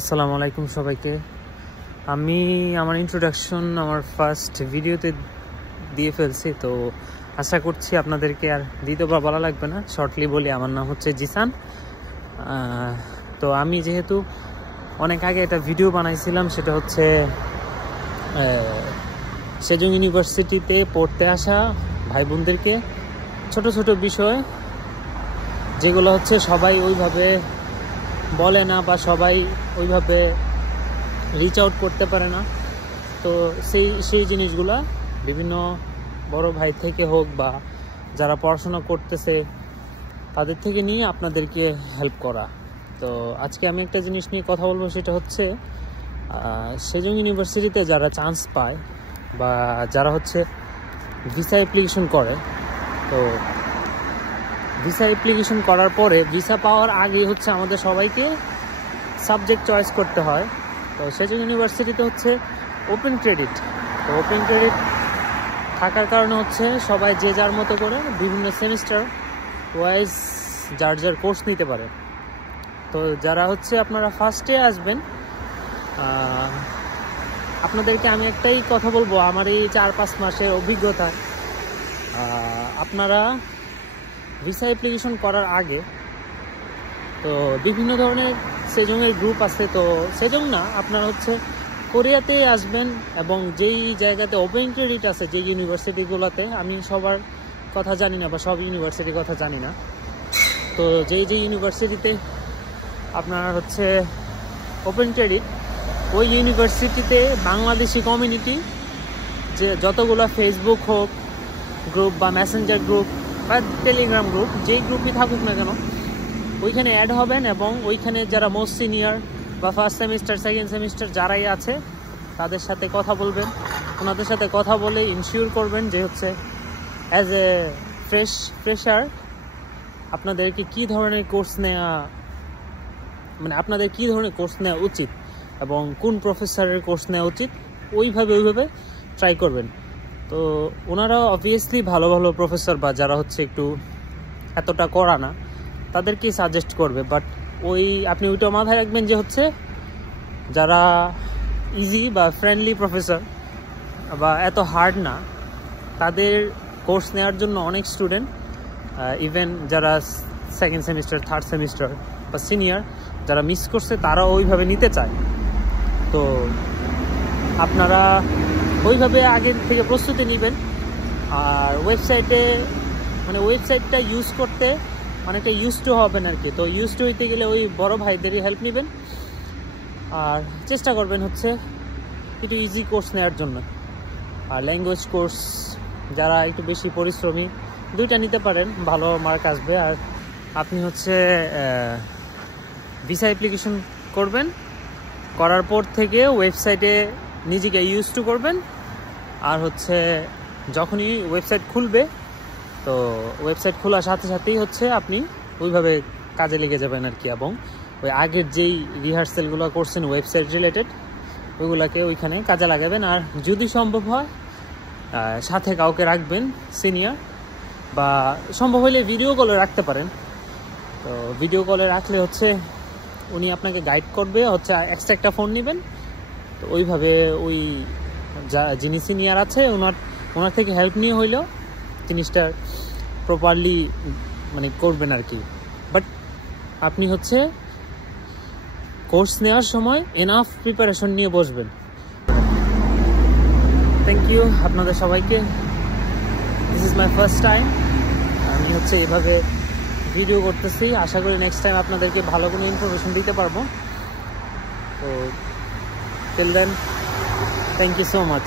আসসালামু আলাইকুম সবাইকে। আমি আমার ইন্ট্রোডাকশন আমার ফার্স্ট ভিডিওতে দিয়ে ফেলছি, তো আশা করছি আপনাদেরকে আর দ্বিতীয়বার বলা লাগবে না। শর্টলি বলি, আমার নাম হচ্ছে জিসান। তো আমি যেহেতু অনেক আগে একটা ভিডিও বানাইছিলাম, সেটা হচ্ছে সেজং ইউনিভার্সিটিতে পড়তে আসা ভাই বোনদেরকে ছোট ছোট বিষয় যেগুলো হচ্ছে সবাই ওইভাবে বলে না বা সবাই ওইভাবে রিচ আউট করতে পারে না, তো সেই জিনিসগুলা বিভিন্ন বড় ভাই থেকে হোক বা যারা পড়াশোনা করতেছে তাদের থেকে নিয়ে আপনাদেরকে হেল্প করা। তো আজকে আমি একটা জিনিস নিয়ে কথা বলবো, সেটা হচ্ছে সেজং ইউনিভার্সিটিতে যারা চান্স পায় বা যারা হচ্ছে ভিসা অ্যাপ্লিকেশন করে, তো ভিসা অ্যাপ্লিকেশন করার পরে ভিসা পাওয়ার আগে হচ্ছে আমাদের সবাইকে সাবজেক্ট চয়েস করতে হয়। তো সেজং ইউনিভার্সিটিতে হচ্ছে ওপেন ক্রেডিট, তো ওপেন ক্রেডিট থাকার কারণে হচ্ছে সবাই যে যার মতো করে বিভিন্ন সেমিস্টার ওয়াইজ যার যার কোর্স নিতে পারে। তো যারা হচ্ছে আপনারা ফার্স্টে আসবেন, আপনাদেরকে আমি একটাই কথা বলবো, আমার এই 4-5 মাসের অভিজ্ঞতায় আপনারা ভিসা অ্যাপ্লিকেশন করার আগে তো বিভিন্ন ধরনের সেজংয়ের গ্রুপ আছে। তো সেজং না, আপনারা হচ্ছে কোরিয়াতে আসবেন এবং যেই জায়গাতে ওপেন ক্রেডিট আছে, যেই ইউনিভার্সিটিগুলোতে, আমি সবার কথা জানি না বা সব ইউনিভার্সিটির কথা জানি না, তো যেই ইউনিভার্সিটিতে আপনার হচ্ছে ওপেন ক্রেডিট, ওই ইউনিভার্সিটিতে বাংলাদেশি কমিউনিটি যে যতগুলো ফেসবুক হোক গ্রুপ বা মেসেঞ্জার গ্রুপ বা টেলিগ্রাম গ্রুপ, যেই গ্রুপই থাকুক না কেন, ওইখানে অ্যাড হবেন এবং ওইখানে যারা মোস্ট সিনিয়র বা ফার্স্ট সেমিস্টার সেকেন্ড সেমিস্টার যারাই আছে তাদের সাথে কথা বলবেন। ওনাদের সাথে কথা বলে ইনশিওর করবেন যে হচ্ছে অ্যাজ এ ফ্রেশার আপনাদেরকে কী ধরনের কোর্স নেওয়া, মানে আপনাদের কী ধরনের কোর্স নেওয়া উচিত এবং কোন প্রফেসরের কোর্স নেওয়া উচিত, ওইভাবে ট্রাই করবেন। তো ওনারা অবভিয়াসলি ভালো ভালো প্রফেসর বা যারা হচ্ছে একটু এতটা করা না তাদেরকেই সাজেস্ট করবে, বাট আপনি ওইটা মাথায় রাখবেন যে হচ্ছে যারা ইজি বা ফ্রেন্ডলি প্রফেসর বা এত হার্ড না, তাদের কোর্স নেওয়ার জন্য অনেক স্টুডেন্ট, ইভেন যারা সেকেন্ড সেমিস্টার থার্ড সেমিস্টার বা সিনিয়র যারা মিস করছে, তারাও ওইভাবে নিতে চায়। তো আপনারা ওইভাবে আগের থেকে প্রস্তুতি নেবেন। আর ওয়েবসাইটটা ইউজ করতে অনেকটা ইউজ টু হবেন আর কি। তো ইউজ টু হইতে গেলে ওই বড় ভাইদেরই হেল্প নেবেন আর চেষ্টা করবেন হচ্ছে একটু ইজি কোর্স নেওয়ার জন্য। আর ল্যাঙ্গুয়েজ কোর্স যারা একটু বেশি পরিশ্রমী, দুইটা নিতে পারেন, ভালো মার্ক আসবে। আর আপনি হচ্ছে ভিসা অ্যাপ্লিকেশন করবেন, করার পর থেকে ওয়েবসাইটে নিজেকে ইউজ টু করবেন। আর হচ্ছে যখনই ওয়েবসাইট খুলবে, তো ওয়েবসাইট খোলার সাথে সাথেই হচ্ছে আপনি ওইভাবে কাজে লেগে যাবেন আর কি, এবং ওই আগের যেই রিহার্সেলগুলো করছেন ওয়েবসাইট রিলেটেড, ওইগুলোকে ওইখানে কাজে লাগাবেন। আর যদি সম্ভব হয় সাথে কাউকে রাখবেন সিনিয়র, বা সম্ভব হলে ভিডিও কলে রাখতে পারেন। তো ভিডিও কলে রাখলে হচ্ছে উনি আপনাকে গাইড করবে, হচ্ছে এক্সট্রা একটা ফোন নেবেন, তো ওইভাবে যিনি সিনিয়র আছে ওনার থেকে হেল্প নিয়ে হইলেও জিনিসটা প্রপারলি করবেন আর কি। বাট আপনি হচ্ছে কোর্স নেওয়ার সময় এনাফ প্রিপারেশন নিয়ে বসবেন। থ্যাংক ইউ আপনাদের সবাইকে। This is my first time, আমি হচ্ছে এভাবে ভিডিও করতেছি। আশা করি নেক্সট টাইম আপনাদেরকে ভালো কোনো ইনফরমেশন দিতে পারবো। তো till then, thank you so much.